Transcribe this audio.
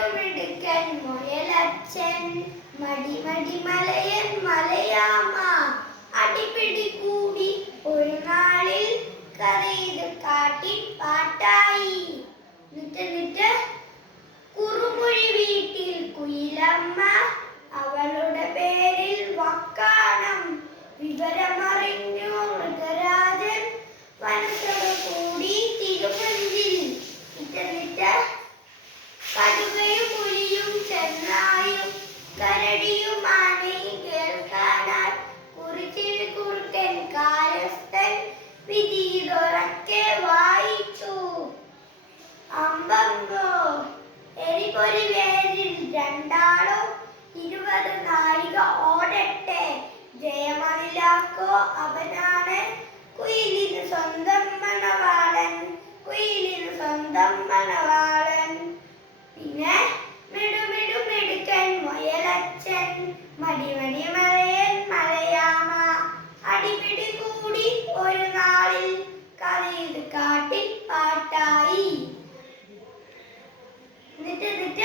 മിടുമിടുക്കൻ മുയലച്ഛൻ മടി മലയൻ മലയാമ അടിപിടി കൂടി ഒരു പാട്ടായി നിട്ട് നിട്ട് കുറുമുഴി വീട്ടിൽ കുയിലമ്മ ഒരു വേലിൽ രണ്ടാളോ ഇരുപത് നായിക ഓടട്ടെ. ജയമണിലാക്കോ അവനാണ് കുയിലിന് സ്വന്തം മണവാളൻ കുയിലിന് സ്വന്തം മണവാളൻ. പിന്നെ മിടുമിടുമിടുക്കൻ മുയലച്ഛൻ മടിമണി മല എന്നിട്ട് എന്നിട്ട്